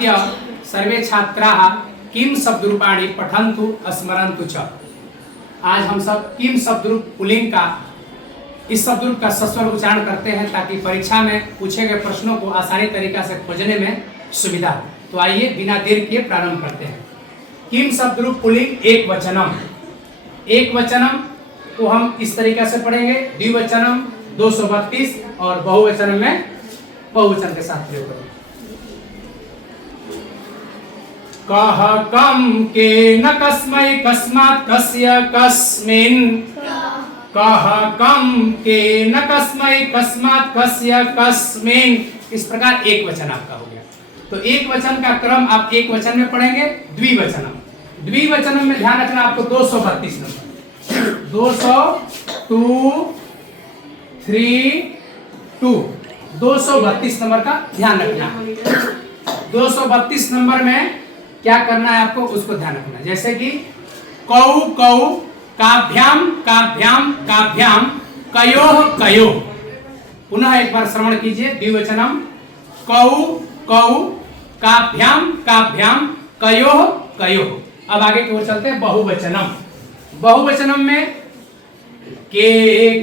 सर्वे छात्राः किम शब्दरूपाणि पठन्तु स्मरन्तु च। आज हम सब किम शब्दरूप पुल्लिंग का इस शब्दरूप का सस्वर उच्चारण करते हैं ताकि परीक्षा में पूछे गए प्रश्नों को आसानी तरीका से खोजने में सुविधा हो। तो आइए बिना देर किए प्रारंभ करते हैं। किम शब्दरूप पुल्लिंग एक वचनम। एक वचनम को हम इस तरीका से पढ़ेंगे, द्विवचनम 232 और बहुवचन में बहुवचन के साथ प्रयोग करेंगे। कह कम के न कस्मै कस्मात् कस्य कस्मिन्। कह कम के न कस्मै कस्मात् कस्य कस्मिन्। इस प्रकार एक वचन आपका हो गया। तो एक वचन का क्रम आप एक वचन में पढ़ेंगे। द्विवचनम, द्विवचनम में ध्यान रखना आपको 232 नंबर 232 नंबर का ध्यान रखना। 232 नंबर में क्या करना है आपको, उसको ध्यान रखना। जैसे कि कौ कौ काभ्याम काभ्याम काभ्याम कयोः कयोः। पुनः एक बार श्रवण कीजिए। द्विवचनम कौ कौ काभ्याम काभ्याम कयोः कयोः। अब आगे की ओर चलते हैं। बहुवचनम, बहुवचनम में के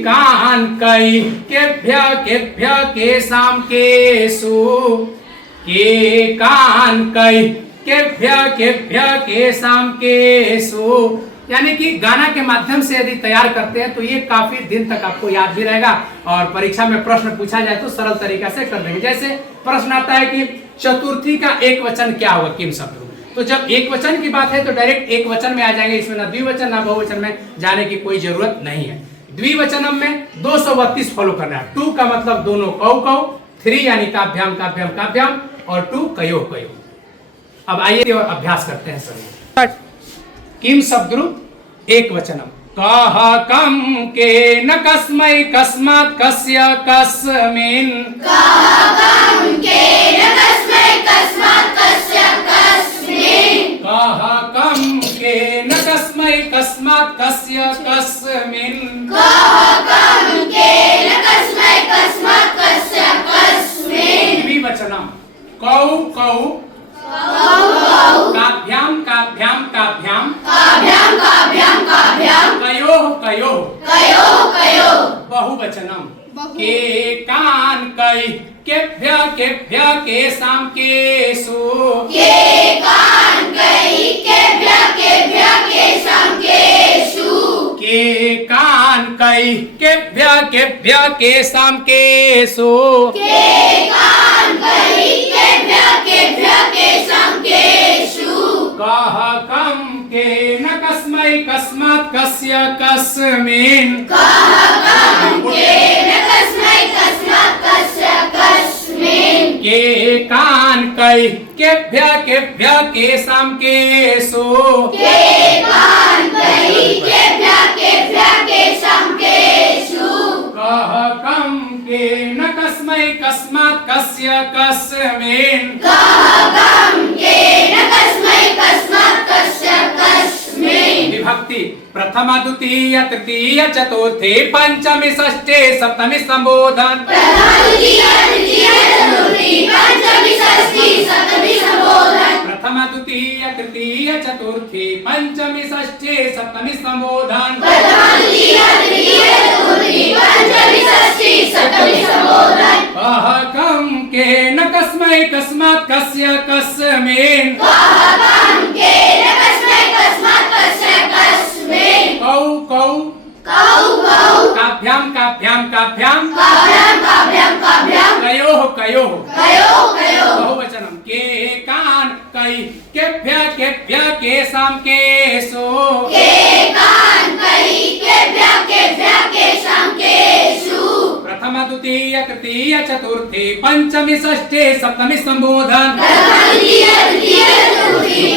कान कै केभ्य केभ्य केसाम केसु। के कान कै केभ्य केभ्य केसाम केसु। यानी कि गाना के माध्यम से यदि तैयार करते हैं तो ये काफी दिन तक आपको याद भी रहेगा और परीक्षा में प्रश्न पूछा जाए तो सरल तरीका से कर देंगे। जैसे प्रश्न आता है कि चतुर्थी का एक वचन क्या होगा किम शब्द। तो जब एक वचन की बात है तो डायरेक्ट एक वचन में आ जाएंगे। इसमें ना द्विवचन ना बहुवचन में जाने की कोई जरूरत नहीं है। द्विवचनम में 232 फॉलो करना है। 2 का मतलब दोनों कौ कौ, 3 यानी काभ्याम काभ्याम काभ्याम और 2 कयो कयो। अब आइए और अभ्यास करते हैं सभी। किम शब्दरूप एक वचनम। कह कम के न कस्मै कस्मात् कस्य कस्मिन्। कह कम के न कस्मै कस्मात् कस्य कस्मिन्। कह कम के न कस्मै कस्मात् कस्य कस्मिन्। कह कम के न कस्मै कस्मात् कस्य कस्मिन्। द्विवचनम कौ कौ काभ्याम काभ्याम काभ्याम काभ्याम काभ्याम काभ्याम कयोः कयोः कयोः कयोः। बहुवचनम के कान कै केभ्य केभ्य केसाम केसु। के कान कै केभ्य केभ्य केसाम केसु। के कान कै केभ्य केभ्य केसाम केसु। के कान कै केभ्य केभ्य केसाम केसु। कह कम के न कस्मै कस्मात् कस्य कस्मिन्। कह कम के न कस्मै कस्मात् कस्य कस्मिन्। के कान कै केभ्य केभ्य केसाम केसु। के कान कै केभ्य केभ्य केसाम केसु। कह कम के न कस्मै कस्मात् कस्य कस्मिन्। कह कम के न कस्मै कस्मात् कस्य कस्मिन्। विभक्ति प्रथमा द्वितीय तृतीय चतुर्थी पंचमी षष्ठी सप्तमी संबोधन। प्रथमा द्वितीय तृतीय चतुर्थी पंचमी षष्ठी सप्तमी संबोधन। प्रथमा द्वितीय तृतीय चतुर्थी पंचमी षष्ठी सप्तमी संबोधन। प्रथमा द्वितीय तृतीय चतुर्थी पंचमी षष्ठी सप्तमी संबोधन। कह कम के न कस्मै कस्मात् कस्य कस्मिन्। कह कम के न कस्मै कस्मात् कस्य कस्मिन्। कौ कौ कौ कौ काभ्याम काभ्याम काभ्याम काभ्याम काभ्याम काभ्याम कयोः कयोः। कयोः कयोः। बहुवचनम के कान कै केभ्य केभ्य केसाम केसु। के कान कै केभ्य केभ्य केसाम केसु। प्रथमा द्वितीय तृतीय चतुर्थी पंचमी षष्ठी सप्तमी संबोधन। प्रथमा द्वितीय तृतीय चतुर्थी